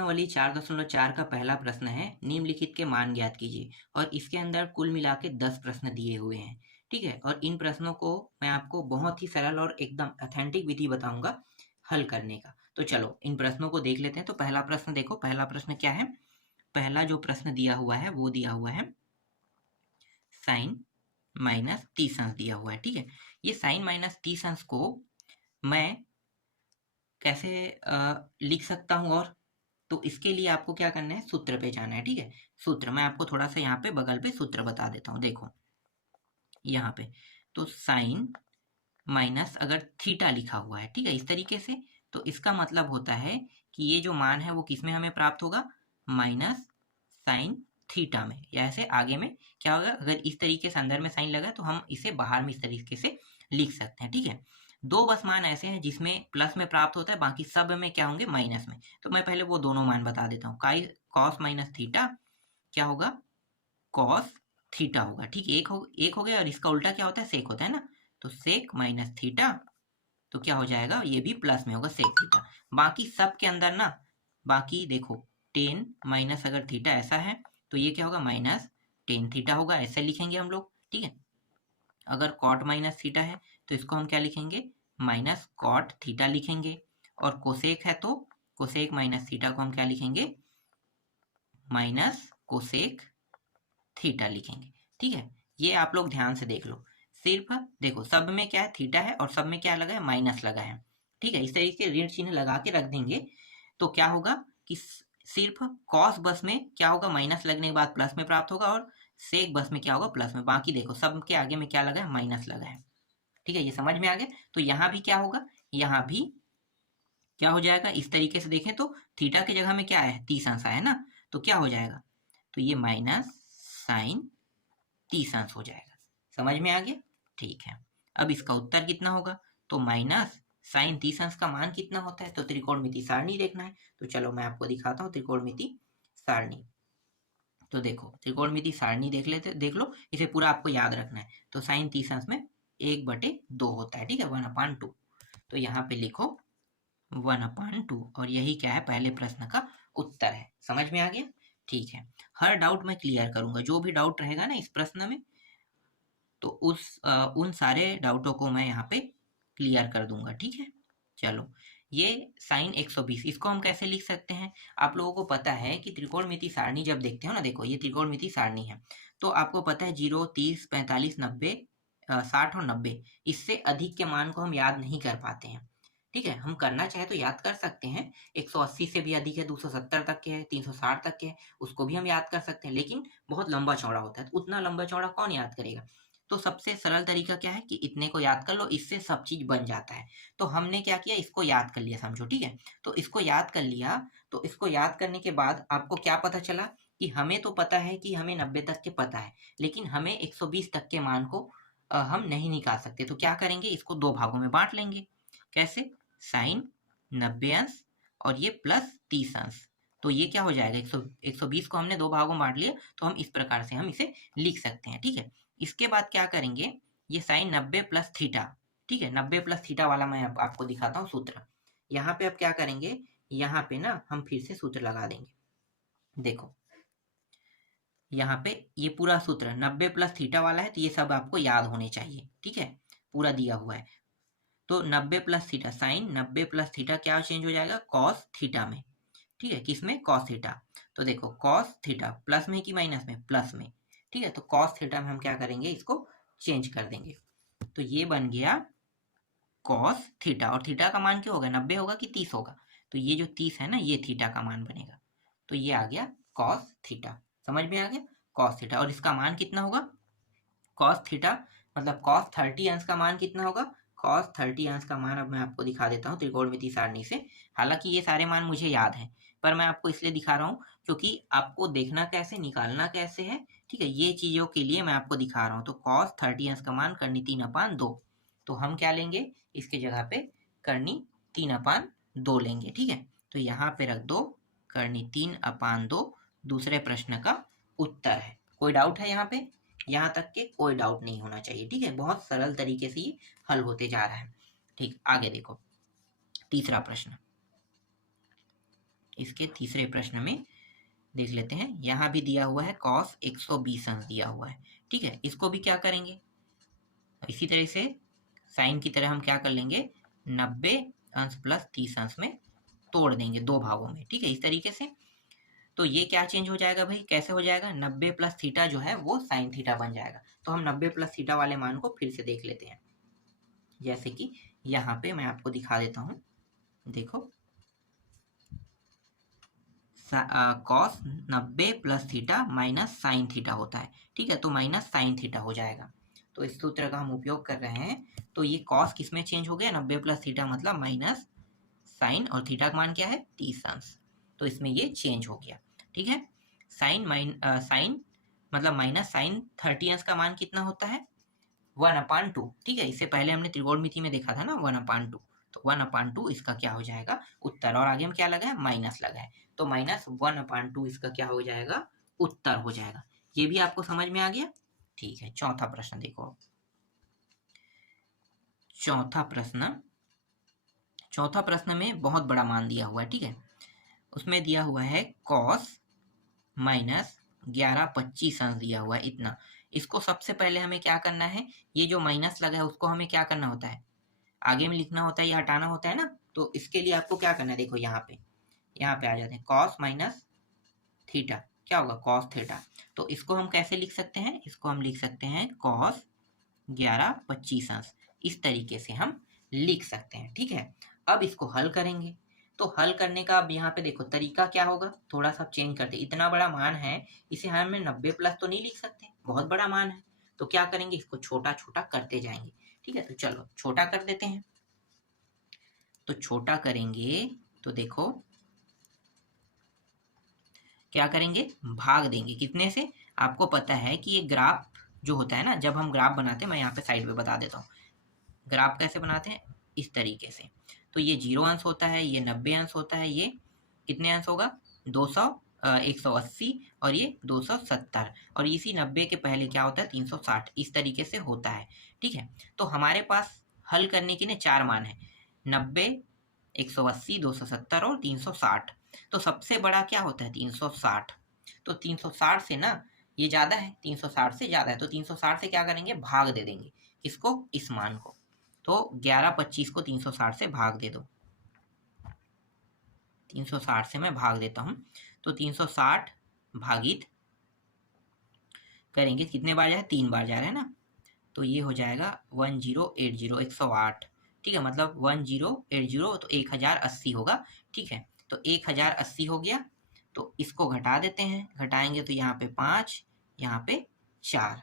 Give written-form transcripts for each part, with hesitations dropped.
प्रश्नावली 4.4 का पहला प्रश्न है, निम्नलिखित के मान ज्ञात कीजिए। और इसके अंदर कुल मिला के 10 प्रश्न दिए हुए हैं। ठीक है, और इन प्रश्नों को मैं आपको बहुत ही सरल और एकदम ऑथेंटिक विधि बताऊंगा हल करने का। तो चलो इन प्रश्नों को देख लेते हैं। तो पहला प्रश्न देखो, पहला प्रश्न क्या है। पहला जो प्रश्न दिया हुआ है वो दिया हुआ है साइन माइनस 30 अंश दिया हुआ है। ठीक है, ये साइन माइनस 30 अंश को मैं कैसे लिख सकता हूँ, और तो इसके लिए आपको क्या करना है, सूत्र पे जाना है। ठीक है, सूत्र मैं आपको थोड़ा सा यहाँ पे बगल पे सूत्र बता देता हूँ। देखो यहाँ पे तो साइन माइनस अगर थीटा लिखा हुआ है, ठीक है, इस तरीके से, तो इसका मतलब होता है कि ये जो मान है वो किस में हमें प्राप्त होगा, माइनस साइन थीटा में। या ऐसे आगे में क्या होगा, अगर इस तरीके से अंदर में साइन लगा तो हम इसे बाहर में इस तरीके से लिख सकते हैं। ठीक है, दो बस मान ऐसे हैं जिसमें प्लस में प्राप्त होता है, बाकी सब में क्या होंगे, माइनस में। तो मैं पहले वो दोनों मान बता देता हूँ। कॉस माइनस थीटा क्या होगा, कॉस थीटा होगा। ठीक है, एक हो गया, और इसका उल्टा क्या होता है, सेक होता है ना। तो सेक माइनस थीटा, तो क्या हो जाएगा, ये भी प्लस में होगा, सेक थीटा। बाकी सब के अंदर ना, बाकी देखो टेन माइनस अगर थीटा ऐसा है तो ये क्या होगा, माइनस टेन थीटा होगा, ऐसे लिखेंगे हम लोग। ठीक है, अगर कॉट माइनस थीटा है तो इसको हम क्या लिखेंगे, माइनस कॉट थीटा लिखेंगे। और कोसेक है तो कोसेक माइनस थीटा को हम क्या लिखेंगे, माइनस कोसेक थीटा लिखेंगे। ठीक है, ये आप लोग ध्यान से देख लो। सिर्फ देखो सब में क्या है, थीटा है, और सब में क्या लगा है, माइनस लगा है। ठीक है, इस तरीके से ऋण चिन्ह लगा के रख देंगे तो क्या होगा कि सिर्फ कॉस बस में क्या होगा, माइनस लगने के बाद प्लस में प्राप्त होगा, और सेक बस में क्या होगा, प्लस में। बाकी देखो सब के आगे में क्या लगा है, माइनस लगा है। ठीक है, ये समझ में आ गया। तो यहाँ भी क्या होगा, यहाँ भी क्या हो जाएगा, इस तरीके से देखें तो थीटा की जगह में क्या है, 30 अंश है ना, तो क्या हो जाएगा, तो ये माइनस साइन 30 अंश हो जाएगा। समझ में आ गया। ठीक है, अब इसका उत्तर कितना होगा, तो माइनस साइन 30 अंश का मान कितना होता है, तो त्रिकोणमिति सारणी देखना है। तो चलो मैं आपको दिखाता हूँ त्रिकोणमिति सारणी। तो देखो त्रिकोणमिति सारणी देख लो, इसे पूरा आपको याद रखना है। तो साइन 30 अंश में 1/2 होता है। ठीक है, 1/2। तो यहाँ पे लिखो 1/2, और यही क्या है, पहले प्रश्न का उत्तर है। समझ में आ गया। ठीक है, हर डाउट मैं क्लियर करूंगा, जो भी डाउट रहेगा ना इस प्रश्न में, तो उन सारे डाउटों को मैं यहाँ पे क्लियर कर दूंगा। ठीक है, चलो ये साइन 120 इसको हम कैसे लिख सकते हैं। आप लोगों को पता है कि त्रिकोणमिति सारणी जब देखते हो ना, देखो ये त्रिकोणमिति सारणी है, तो आपको पता है 0, 30, 45, 90, 60 और 90, इससे अधिक के मान को हम याद नहीं कर पाते हैं। ठीक है, हम करना चाहे तो याद कर सकते हैं, 180 से भी अधिक है, 270 तक के है, 360 तक के है, उसको भी हम याद कर सकते हैं, लेकिन बहुत लंबा चौड़ा होता है, तो उतना लंबा चौड़ा कौन याद करेगा। तो सबसे सरल तरीका क्या है कि इतने को याद कर लो, इससे सब चीज बन जाता है। तो हमने क्या किया, इसको याद कर लिया, समझो। ठीक है, तो इसको याद कर लिया, तो इसको याद करने के बाद आपको क्या पता चला कि हमें तो पता है कि हमें 90 तक के पता है, लेकिन हमें 120 तक के मान को हम नहीं निकाल सकते। तो क्या करेंगे, इसको दो भागों में बांट लेंगे। कैसे, साइन 90 अंश और ये प्लस 30 अंश। तो ये क्या हो जाएगा, 120 को हमने दो भागों में बांट लिया, तो हम इस प्रकार से हम इसे लिख सकते हैं। ठीक है, इसके बाद क्या करेंगे, ये साइन 90 प्लस थीटा, ठीक है, 90 प्लस थीटा वाला मैं आपको दिखाता हूँ सूत्र। यहाँ पे अब क्या करेंगे, यहाँ पे ना हम फिर से सूत्र लगा देंगे। देखो यहाँ पे ये पूरा सूत्र 90 प्लस थीटा वाला है, तो ये सब आपको याद होने चाहिए। ठीक है, पूरा दिया हुआ है। तो 90 plus theta, sine 90 plus theta क्या चेंज हो जाएगा, कॉस थीटा में। ठीक है, किसमें, कॉस थीटा। तो देखो कॉस थीटा प्लस में कि माइनस में, प्लस में। ठीक है, तो कॉस थीटा में हम क्या करेंगे, इसको चेंज कर देंगे। तो ये बन गया कॉस थीटा, और थीटा का मान क्या होगा, 90 होगा कि 30 होगा, तो ये जो 30 है ना, ये थीटा का मान बनेगा। तो ये आ गया कॉस थीटा। समझ में आ गया, कॉस थीटा। और इसका मान कितना होगा, कॉस थीटा मतलब कॉस 30 अंश का मान कितना होगा, कॉस 30 अंश का मान अब मैं आपको दिखा देता हूँ त्रिकोणमिति सारणी से। हालांकि ये सारे मान मुझे याद हैं, पर मैं आपको इसलिए दिखा रहा हूँ क्योंकि आपको देखना कैसे, निकालना कैसे है। ठीक है, ये चीजों के लिए मैं आपको दिखा रहा हूँ। तो कॉस 30 अंश का मान करनी 3/2, तो हम क्या लेंगे, इसके जगह पे करनी 3/2 लेंगे। ठीक है, तो यहाँ पे रख दो करनी 3/2 दूसरे प्रश्न का उत्तर है। कोई डाउट है यहाँ पे, यहाँ तक के कोई डाउट नहीं होना चाहिए। ठीक है, बहुत सरल तरीके से ये हल होते जा रहा है। ठीक, आगे देखो तीसरा प्रश्न। इसके तीसरे प्रश्न में देख लेते हैं। यहाँ भी दिया हुआ है cos 120 अंश दिया हुआ है, ठीक है। इसको भी क्या करेंगे, इसी तरह से साइन की तरह हम क्या कर लेंगे, 90 अंश प्लस 30 अंश में तोड़ देंगे दो भागों में, ठीक है, इस तरीके से। तो ये क्या चेंज हो जाएगा भाई, कैसे हो जाएगा, 90 प्लस थीटा जो है वो साइन थीटा बन जाएगा। तो हम 90 प्लस थीटा वाले मान को फिर से देख लेते हैं, जैसे कि यहाँ पे मैं आपको दिखा देता हूँ। देखो cos 90 plus theta minus sine theta होता है, ठीक है। तो माइनस साइन थीटा हो जाएगा। तो इस सूत्र का हम उपयोग कर रहे हैं। तो ये कॉस किस में चेंज हो गया, 90 प्लस थीटा मतलब माइनस साइन, और थीटा का मान क्या है 30 अंश। तो इसमें ये चेंज हो गया, ठीक है। साइन मतलब माइनस साइन 30 अंश का मान कितना होता है, 1/2, ठीक है। इससे पहले हमने त्रिकोणमिति में देखा था ना 1/2, तो 1/2 इसका क्या हो जाएगा उत्तर, और आगे हम क्या लगा है माइनस लगा है, तो माइनस 1/2 इसका क्या हो जाएगा उत्तर हो जाएगा। ये भी आपको समझ में आ गया, ठीक है। चौथा प्रश्न देखो, चौथा प्रश्न में बहुत बड़ा मान दिया हुआ है, ठीक है। उसमें दिया हुआ है cos माइनस 11/25 अंश दिया हुआ है इतना। इसको सबसे पहले हमें क्या करना है, ये जो माइनस लगा है उसको हमें क्या करना होता है, आगे में लिखना होता है या हटाना होता है ना। तो इसके लिए आपको क्या करना है, देखो यहाँ पे आ जाते हैं, cos माइनस थीटा क्या होगा cos थीटा। तो इसको हम कैसे लिख सकते हैं, इसको हम लिख सकते हैं cos 11/25 अंश, इस तरीके से हम लिख सकते हैं, ठीक है। अब इसको हल करेंगे, तो हल करने का अब यहाँ पे देखो तरीका क्या होगा, थोड़ा सा चेंज करते। इतना बड़ा मान है, इसे हमें 90 प्लस तो नहीं लिख सकते, बहुत बड़ा मान है। तो क्या करेंगे, इसको छोटा छोटा करते जाएंगे, ठीक है। तो चलो छोटा कर देते हैं। तो छोटा करेंगे तो देखो क्या करेंगे, भाग देंगे कितने से, आपको पता है कि ये ग्राफ जो होता है ना, जब हम ग्राफ बनाते हैं, मैं यहाँ पे साइड पे बता देता हूँ ग्राफ कैसे बनाते हैं, इस तरीके से। तो ये 0 अंश होता है, ये 90 अंश होता है, ये कितने अंश होगा 180 और ये 270, और इसी 90 के पहले क्या होता है 360, इस तरीके से होता है, ठीक है। तो हमारे पास हल करने के लिए 4 मान है, 90, 180, 270 और 360। तो सबसे बड़ा क्या होता है 360। तो 360 से ना ये ज़्यादा है, 360 से ज़्यादा है, तो 360 से क्या करेंगे भाग दे देंगे, किसको, इस मान को। तो 11/25 को 360 से भाग दे दो, 360 से मैं भाग देता हूँ। तो 360 भागित करेंगे कितने बार जा रहा है, 3 बार जा रहा है ना। तो ये हो जाएगा 1080, 108, ठीक है। मतलब 1080 तो 1080 होगा, ठीक है। तो 1080 हो गया। तो इसको घटा देते हैं, घटाएंगे तो यहाँ पे 5, यहाँ पे 4,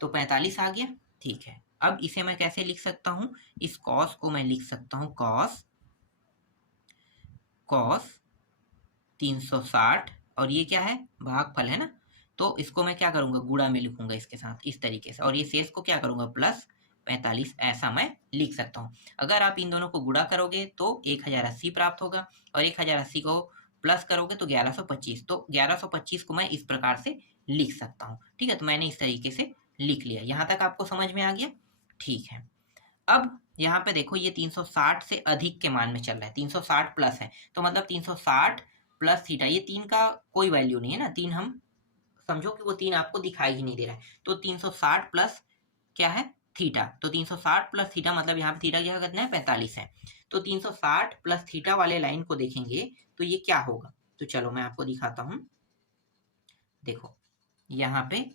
तो 45 आ गया, ठीक है। अब इसे मैं कैसे लिख सकता हूँ, इस cos को मैं लिख सकता हूँ cos 360, और ये क्या है भागफल है ना, तो इसको मैं क्या करूँगा गुणा में लिखूंगा इसके साथ, इस तरीके से, और ये शेष को क्या करूँगा प्लस 45, ऐसा मैं लिख सकता हूँ। अगर आप इन दोनों को गुणा करोगे तो 1080 प्राप्त होगा, और 1080 को प्लस करोगे तो 1125, तो 1125 को मैं इस प्रकार से लिख सकता हूँ, ठीक है। तो मैंने इस तरीके से लिख लिया, यहाँ तक आपको समझ में आ गया, ठीक है। अब यहाँ पे देखो ये 360 से अधिक के मान में चल रहा है, 360 प्लस है, तो मतलब 360 प्लस थीटा, ये 3 का कोई वैल्यू नहीं है ना, 3 हम समझो कि वो 3 आपको दिखाई ही नहीं दे रहा है। तो 360 प्लस क्या है थीटा, तो 360 प्लस थीटा मतलब यहाँ पे थीटा क्या कितना है 45 है। तो 360 प्लस थीटा वाले लाइन को देखेंगे तो ये क्या होगा, तो चलो मैं आपको दिखाता हूँ। देखो यहाँ पे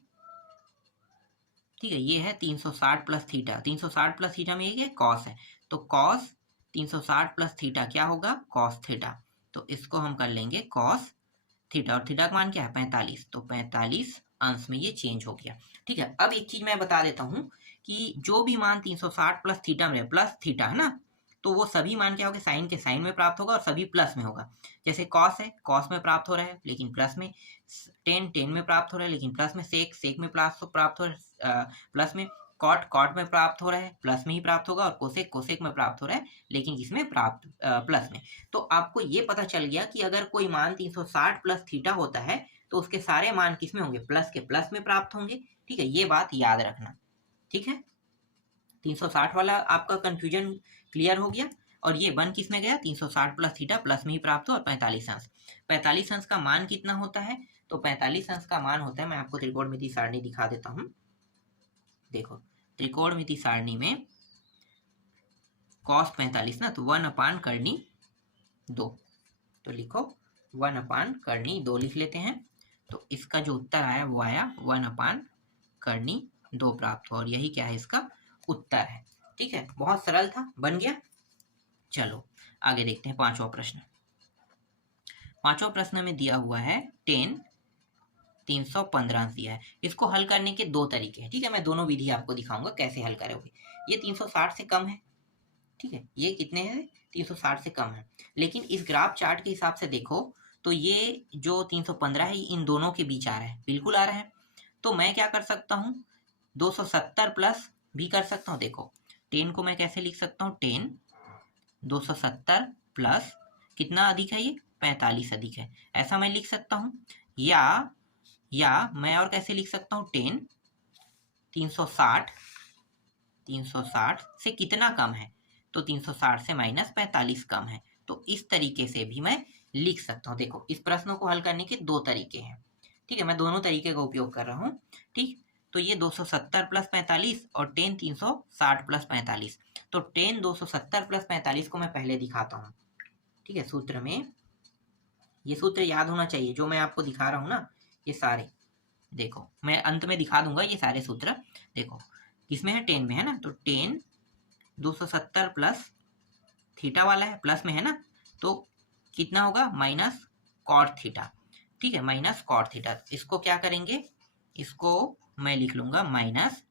ठीक है, ये है 360 प्लस थीटा, 360 प्लस थीटा में ये कॉस है, तो कॉस 360 प्लस थीटा क्या होगा कॉस थीटा। तो इसको हम कर लेंगे कॉस थीटा, और थीटा का मान क्या है 45, तो 45 अंश में ये चेंज हो गया, ठीक है। अब एक चीज मैं बता देता हूँ कि जो भी मान 360 प्लस थीटा में प्लस थीटा है ना, तो वो सभी मान क्या होगा साइन के साइन में प्राप्त होगा और सभी प्लस में होगा। जैसे कॉस है कॉस में प्राप्त हो रहा है लेकिन प्लस में, टेन में प्राप्त हो रहा है लेकिन प्लस में, सेक में प्राप्त हो रहा है प्लस में, कॉट में प्राप्त हो रहा है प्लस में ही प्राप्त होगा, और कोसेक में प्राप्त हो रहा है लेकिन किसमें प्राप्त प्लस में। तो आपको ये पता चल गया कि अगर कोई मान 360 प्लस थीटा होता है तो उसके सारे मान किसमें होंगे प्लस के प्लस में प्राप्त होंगे, ठीक है। ये बात याद रखना, ठीक है। 360 वाला आपका कंफ्यूजन क्लियर हो गया। और ये 1 किस में गया, 360 प्लस थीटा प्लस में ही प्राप्त हुआ, और 45 अंश। 45 अंश का मान कितना होता है, तो 45 अंश का मान होता है, मैं आपको त्रिकोणमिति सारणी दिखा देता हूँ। देखो त्रिकोणमिति सारणी में cos 45 ना, तो 1/2, तो लिखो 1/2 लिख लेते हैं। तो इसका जो उत्तर आया वो आया 1/2 प्राप्त हुआ, और यही क्या है, इसका उत्तर है। ठीक है, बहुत सरल था, बन गया। चलो आगे देखते हैं पांचवा प्रश्न। पांचवा प्रश्न में दिया हुआ है 10 315 दिया है। इसको हल करने के दो तरीके हैं। ठीक है, मैं दोनों विधि आपको दिखाऊंगा कैसे हल करोगे। ये 360 से कम है। ठीक है, ये कितने हैं, 360 से कम है। लेकिन इस ग्राफ चार्ट के हिसाब से देखो तो ये जो 315 है इन दोनों के बीच आ रहा है, बिल्कुल आ रहा है। तो मैं क्या कर सकता हूँ, 270 प्लस भी कर सकता हूँ। देखो 10 को मैं कैसे लिख सकता हूँ, 10 270 प्लस कितना अधिक है, ये 45 अधिक है, ऐसा मैं लिख सकता हूँ। या मैं और कैसे लिख सकता हूँ, 10 360 से कितना कम है, तो 360 से माइनस 45 कम है। तो इस तरीके से भी मैं लिख सकता हूँ। देखो इस प्रश्न को हल करने के दो तरीके हैं। ठीक है, मैं दोनों तरीके का उपयोग कर रहा हूँ। ठीक, तो ये 270 प्लस 45 और 10 360 प्लस 45। तो 10 270 प्लस 45 को मैं पहले दिखाता हूँ। ठीक है, सूत्र में ये सूत्र याद होना चाहिए जो मैं आपको दिखा रहा हूँ ना, ये सारे देखो मैं अंत में दिखा दूंगा ये सारे सूत्र। देखो किसमें है, 10 में है ना, तो 10 270 प्लस थीटा वाला है, प्लस में है ना, तो कितना होगा, माइनस कॉट थीटा। ठीक है, माइनस कॉट थीटा। इसको क्या करेंगे, इसको मैं लिख लूंगा माइनस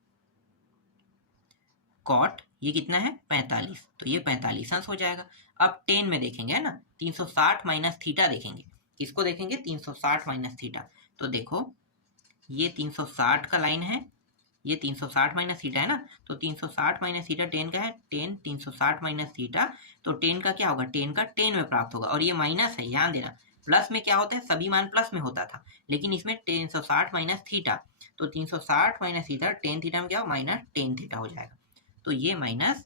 कॉट, ये कितना है 45, तो ये 45 अंश हो जाएगा। अब 10 में देखेंगे है ना, 360 माइनस थीटा देखेंगे। किसको देखेंगे, 360 माइनस थीटा। तो देखो ये 360 का लाइन है, ये 360 माइनस थीटा है ना, तो 360 माइनस थीटा 10 का है, 10 360 माइनस थीटा, तो 10 का क्या होगा, 10 का 10 में प्राप्त होगा। और ये माइनस है, ध्यान देना, प्लस में क्या होता है, सभी मान प्लस में होता था, लेकिन इसमें 360 माइनस थीटा, तो 360 माइनस थीटा 10 थीटा में क्या हो, माइनस 10 थीटा हो जाएगा। तो ये माइनस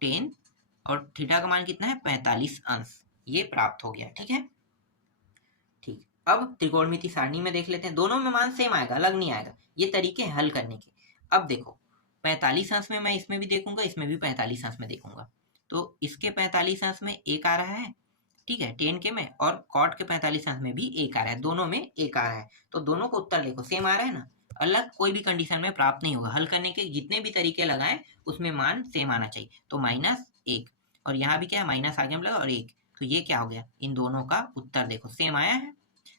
10 और थीटा का मान कितना है, 45 अंश, ये प्राप्त हो गया। ठीक है, ठीक। अब त्रिकोणमिति सारणी में देख लेते हैं, दोनों में मान सेम आएगा, अलग नहीं आएगा। ये तरीके हैं हल करने के। अब देखो 45 अंश में मैं इसमें भी देखूंगा, इसमें भी 45 अंश में देखूंगा। तो इसके 45 अंश में एक आ रहा है, ठीक है 10 के में, और कॉट के 45 अंश में भी एक आ रहा है, दोनों में एक आ रहा है। तो दोनों को उत्तर देखो सेम आ रहा है ना, अलग कोई भी कंडीशन में प्राप्त नहीं होगा। हल करने के जितने भी तरीके लगाएं उसमें मान सेम आना चाहिए। तो -1, और यहाँ भी क्या है, माइनस आगे में लगा और 1, तो ये क्या हो गया, इन दोनों का उत्तर देखो सेम आया है।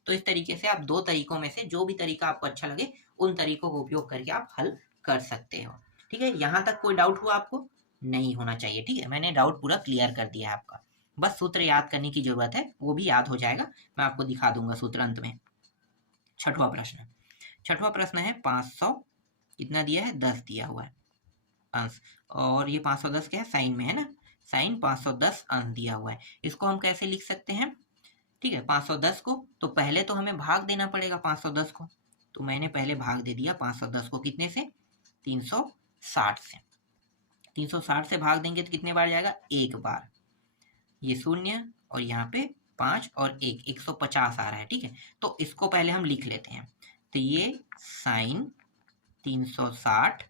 तो इस तरीके से आप दो तरीकों में से जो भी तरीका आपको अच्छा लगे उन तरीकों का उपयोग करके आप हल कर सकते हो। ठीक है, यहाँ तक कोई डाउट हुआ आपको, नहीं होना चाहिए। ठीक है, मैंने डाउट पूरा क्लियर कर दिया है आपका, बस सूत्र याद करने की जरूरत है, वो भी याद हो जाएगा, मैं आपको दिखा दूंगा सूत्र अंत में। छठवां प्रश्न है 500 कितना दिया है, 10 दिया हुआ है अंश, और ये 510 क्या है, साइन में है ना, साइन 510 अंश दिया हुआ है। इसको हम कैसे लिख सकते हैं, ठीक है 510 को, तो पहले तो हमें भाग देना पड़ेगा 510 को, तो मैंने पहले भाग दे दिया 510 को, कितने से, 360 से। 360 से भाग देंगे तो कितने बार जाएगा, एक बार, ये 0 और यहाँ पे 5 और 1, 150 आ रहा है। ठीक है, तो इसको पहले हम लिख लेते हैं। तो ये साइन 360,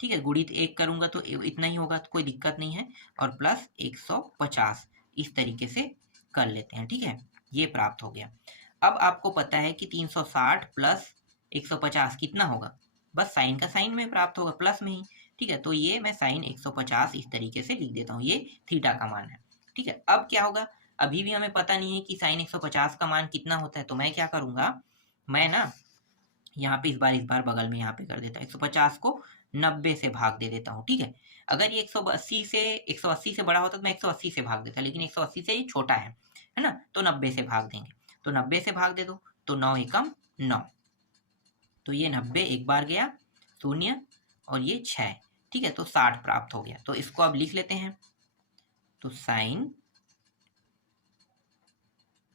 ठीक है, गुणित 1 करूंगा तो इतना ही होगा, तो कोई दिक्कत नहीं है, और प्लस 150, इस तरीके से कर लेते हैं। ठीक है, ये प्राप्त हो गया। अब आपको पता है कि 360 प्लस 150 कितना होगा, बस साइन का साइन में प्राप्त होगा, प्लस में ही। ठीक है, तो ये मैं साइन 150 इस तरीके से लिख देता हूँ, ये थीटा का मान है। ठीक है, अब क्या होगा, अभी भी हमें पता नहीं है कि साइन 150 का मान कितना होता है, तो मैं क्या करूंगा, मैं ना यहाँ पे इस बार बगल में यहाँ पे कर देता हूँ, 150 को 90 से भाग दे देता हूँ। ठीक है, अगर ये 180 से बड़ा होता तो मैं 180 से भाग देता, लेकिन 180 से ये छोटा है ना, तो 90 से भाग देंगे। तो 90 से भाग दे दो, तो 9 एकम 9, तो ये 90 एक बार गया, 0 और ये 6। ठीक है, तो 60 प्राप्त हो गया। तो इसको अब लिख लेते हैं, तो साइन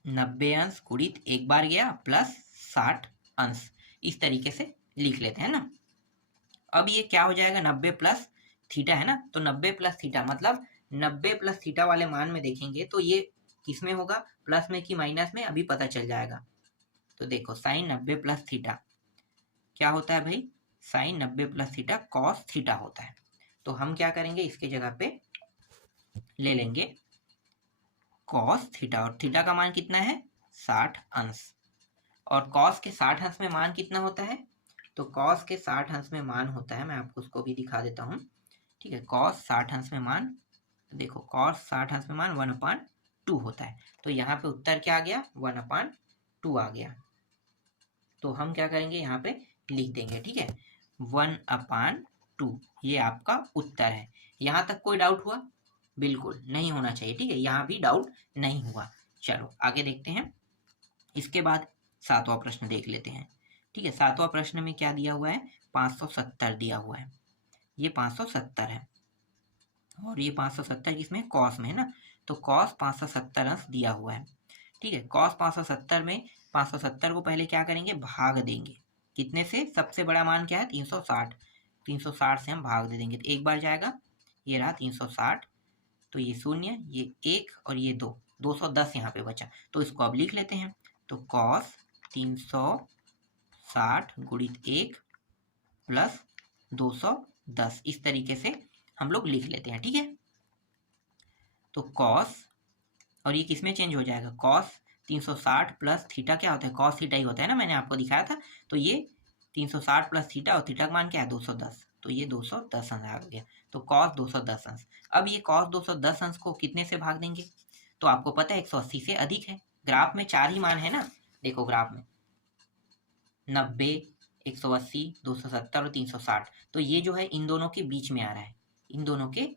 90 अंश गुणित एक बार गया प्लस 60 अंश, इस तरीके से लिख लेते हैं ना। अब ये क्या हो जाएगा, 90 प्लस थीटा है ना, तो 90 प्लस थीटा मतलब 90 प्लस थीटा वाले मान में देखेंगे तो ये किस में होगा, प्लस में कि माइनस में, अभी पता चल जाएगा। तो देखो साइन 90 प्लस थीटा क्या होता है भाई, sine 90 plus theta cos theta होता है। तो हम क्या करेंगे, इसके जगह पे ले लेंगे कॉस थीटा, और थीटा का मान कितना है 60 अंश, और कॉस के 60 अंश में मान कितना होता है, तो कॉस के 60 अंश में मान होता है, मैं आपको उसको भी दिखा देता हूँ। ठीक है, कॉस 60 अंश में मान, देखो कॉस 60 अंश में मान 1/2 होता है। तो यहाँ पे उत्तर क्या आ गया, 1/2 आ गया। तो हम क्या करेंगे, यहाँ पे लिख देंगे। ठीक है, 1/2 ये आपका उत्तर है। यहाँ तक कोई डाउट हुआ, बिल्कुल नहीं होना चाहिए। ठीक है, यहाँ भी डाउट नहीं हुआ। चलो आगे देखते हैं। इसके बाद 7वां प्रश्न देख लेते हैं। ठीक है, 7वां प्रश्न में क्या दिया हुआ है, 570 दिया हुआ है। ये 570 है, और ये 570 किसमें, कॉस में है ना, तो कॉस 570 अंश दिया हुआ है। ठीक है, कॉस 570 में 570 को पहले क्या करेंगे, भाग देंगे। कितने से, सबसे बड़ा मान क्या है 360, 360 से हम भाग दे देंगे। तो एक बार जाएगा, ये रहा 360, तो ये 0, ये 1 और ये 2, 210 यहाँ पे बचा। तो इसको अब लिख लेते हैं। तो कॉस 360 गुणित 1 प्लस 210, इस तरीके से हम लोग लिख लेते हैं। ठीक है, तो कॉस, और ये किस में चेंज हो जाएगा, कॉस 360 प्लस थीटा क्या होता है, कॉस थीटा ही होता है ना, मैंने आपको दिखाया था। तो ये 360 प्लस थीटा, और थीटा का मान क्या है 210, तो ये 210 अंश आ गया। तो कॉस 210 अंश। अब ये कॉस 210 अंश को कितने से भाग देंगे, तो आपको पता है 180 से अधिक है। ग्राफ में 4 ही मान है ना, देखो ग्राफ में 90, 180, 270 और 360। तो ये जो है इन दोनों के बीच में आ रहा है, इन दोनों के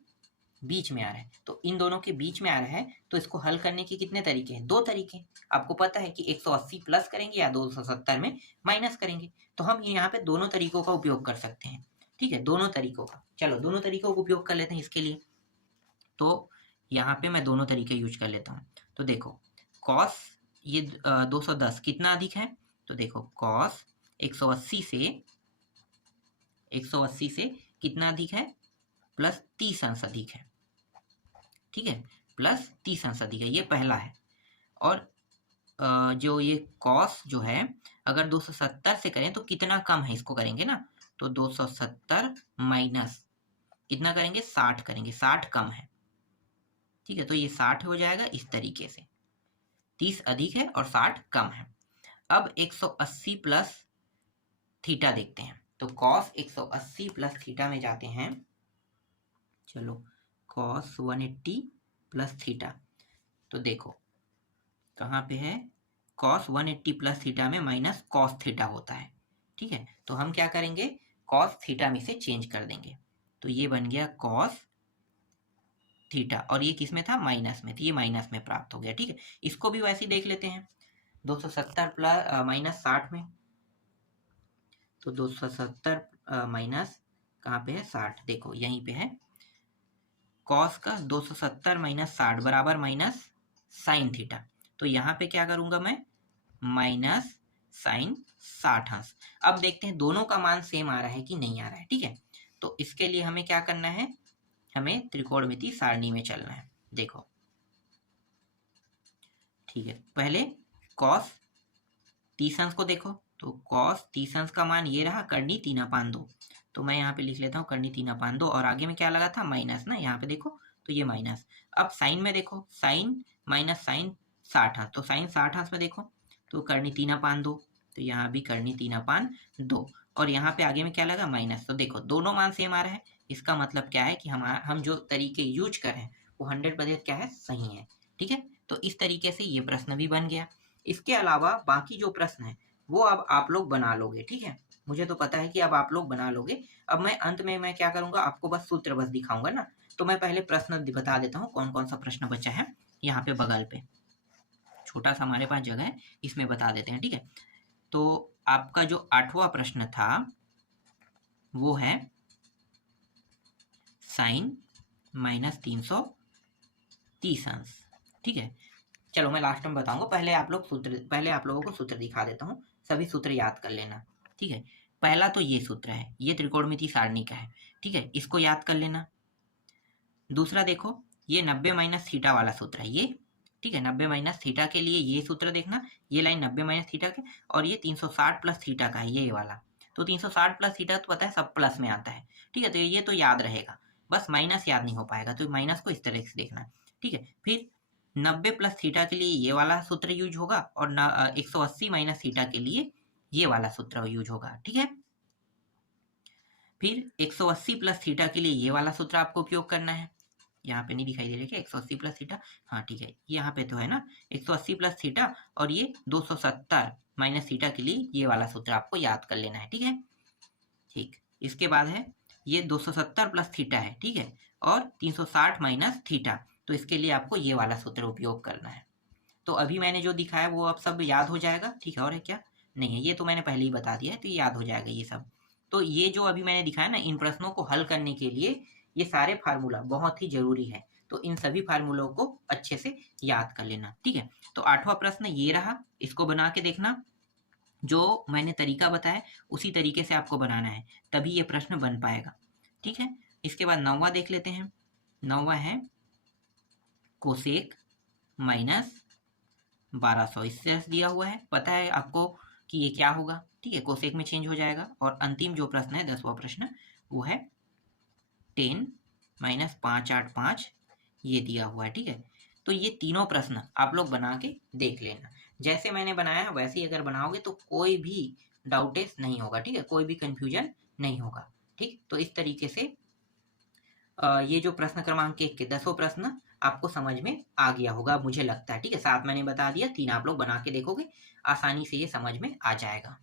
बीच में आ रहा है। तो इन दोनों के बीच में आ रहा है, तो इसको हल करने के कितने तरीके हैं, 2 तरीके। आपको पता है कि 180 प्लस करेंगे या 270 में माइनस करेंगे। तो हम यहाँ पे दोनों तरीकों का उपयोग कर सकते हैं। ठीक है, दोनों तरीकों का, चलो दोनों तरीकों का उपयोग कर लेते हैं इसके लिए। तो यहाँ पे मैं दोनों तरीके यूज कर लेता हूँ। तो देखो कॉस ये 210 कितना अधिक है, तो देखो कॉस 180 से कितना अधिक है, प्लस 30 अंश अधिक है। ठीक है, प्लस 30 अंश अधिक है, ये पहला है। और जो ये कॉस जो है, अगर 270 से करें तो कितना कम है, इसको करेंगे ना, तो 270 माइनस कितना करेंगे, 60 करेंगे, 60 कम है। ठीक है, तो ये 60 हो जाएगा इस तरीके से, 30 अधिक है और 60 कम है। अब 180 प्लस थीटा देखते हैं। तो कॉस 180 प्लस थीटा में जाते हैं। चलो कॉस 180 प्लस थीटा, तो देखो कहाँ पे है, कॉस 180 प्लस थीटा में माइनस कॉस थीटा होता है। ठीक है, तो हम क्या करेंगे, कॉस थीटा में से चेंज कर देंगे। तो ये बन गया कॉस थीटा, और ये किस में था, माइनस में, तो ये माइनस में प्राप्त हो गया। ठीक है, इसको भी वैसे ही देख लेते हैं। 270 प्लस माइनस 60 में, तो 270 माइनस कहाँ पे है 60, देखो यहीं पे है। कॉस का 270 माइनस 60 बराबर माइनस साइन थीटा। तो यहाँ पे क्या करूंगा मैं, माइनस साइन 60 अंश। अब देखते हैं दोनों का मान सेम आ रहा है कि नहीं आ रहा है। ठीक है, तो इसके लिए हमें क्या करना है, हमें त्रिकोणमिति सारणी में चलना है। देखो ठीक है, पहले कॉस 30 अंश को देखो, तो कॉस 30 अंश का मान ये रहा, करनी 3/2। तो मैं यहाँ पे लिख लेता हूँ करनी 3/2, और आगे में क्या लगा था, माइनस ना, यहाँ पे देखो तो ये माइनस। अब साइन में देखो, साइन माइनस साइन 60 अंश, तो साइन 60 अंश में देखो तो करनी 3/2, तो यहाँ भी करनी 3/2, और यहाँ पे आगे में क्या लगा, माइनस। तो देखो दोनों मान सेम आ रहा है, इसका मतलब क्या है कि हम जो तरीके यूज कर रहे हैं वो 100% क्या है, सही है। ठीक है, तो इस तरीके से ये प्रश्न भी बन गया। इसके अलावा बाकी जो प्रश्न है वो अब आप लोग बना लोगे। ठीक है, मुझे तो पता है कि अब आप लोग बना लोगे। अब मैं अंत में मैं क्या करूंगा, आपको बस सूत्र बस दिखाऊंगा ना। तो मैं पहले प्रश्न बता देता हूँ कौन कौन सा प्रश्न बचा है। यहाँ पे बगल पे छोटा सा हमारे पास जगह है, इसमें बता देते हैं। ठीक है, तो आपका जो 8वां प्रश्न था वो है साइन माइनस 330 अंश। ठीक है, चलो मैं लास्ट में बताऊंगा, पहले आप लोगों को सूत्र दिखा देता हूँ, सभी सूत्र याद कर लेना। ठीक है, पहला तो ये सूत्र है, ये त्रिकोणमिति सारणी का है। ठीक है, इसको याद कर लेना। दूसरा देखो, ये 90 माइनस थीटा वाला सूत्र है ये, ठीक है। 90 माइनस थीटा के लिए ये सूत्र देखना, ये लाइन 90 माइनस थीटा के, और ये 360 प्लस थीटा का है ये वाला। तो 360 प्लस थीटा तो पता है सब प्लस में आता है, ठीक है। तो ये तो याद रहेगा, बस माइनस याद नहीं हो पाएगा, तो माइनस को इस तरह से देखना, ठीक है। फिर 90 प्लस थीटा के लिए ये वाला सूत्र यूज होगा, और 180 माइनस थीटा के लिए ये वाला सूत्र यूज होगा, ठीक है। फिर 180 प्लस थीटा के लिए ये वाला सूत्र आपको उपयोग करना है। यहाँ पे नहीं दिखाई दे रहा क्या 180 प्लस थीटा, हाँ ठीक है, यहाँ पे तो है ना 180 प्लस थीटा, और ये 270 माइनस थीटा के लिए ये वाला सूत्र आपको याद कर लेना है, ठीक है। ठीक, इसके बाद है ये 270 प्लस थीटा है, ठीक है, और 360 माइनस थीटा, तो इसके लिए आपको ये वाला सूत्र उपयोग करना है। तो अभी मैंने जो दिखाया वो अब सब याद हो जाएगा, ठीक है। और है क्या, नहीं है, ये तो मैंने पहले ही बता दिया है, तो ये याद हो जाएगा ये सब। तो ये जो अभी मैंने दिखाया ना, इन प्रश्नों को हल करने के लिए ये सारे फार्मूला बहुत ही जरूरी है, तो इन सभी फार्मूलों को अच्छे से याद कर लेना, ठीक है। तो 8वां प्रश्न ये रहा, इसको बना के देखना, जो मैंने तरीका बताया उसी तरीके से आपको बनाना है, तभी ये प्रश्न बन पाएगा, ठीक है। इसके बाद 9वां देख लेते हैं। 9वां है कोसेक माइनस 1200, इससे दिया हुआ है, पता है आपको कि ये क्या होगा, ठीक है, कोसेक में चेंज हो जाएगा। और अंतिम जो प्रश्न है 10वां प्रश्न, वो है 10 माइनस 585, ये दिया हुआ है, ठीक है। तो ये तीनों प्रश्न आप लोग बना के देख लेना, जैसे मैंने बनाया वैसे ही अगर बनाओगे तो कोई भी डाउटेस नहीं होगा, ठीक है, कोई भी कंफ्यूजन नहीं होगा, ठीक। तो इस तरीके से ये जो प्रश्न क्रमांक 1 के 10 प्रश्न आपको समझ में आ गया होगा, मुझे लगता है, ठीक है। 7 मैंने बता दिया, 3 आप लोग बना के देखोगे, आसानी से ये समझ में आ जाएगा।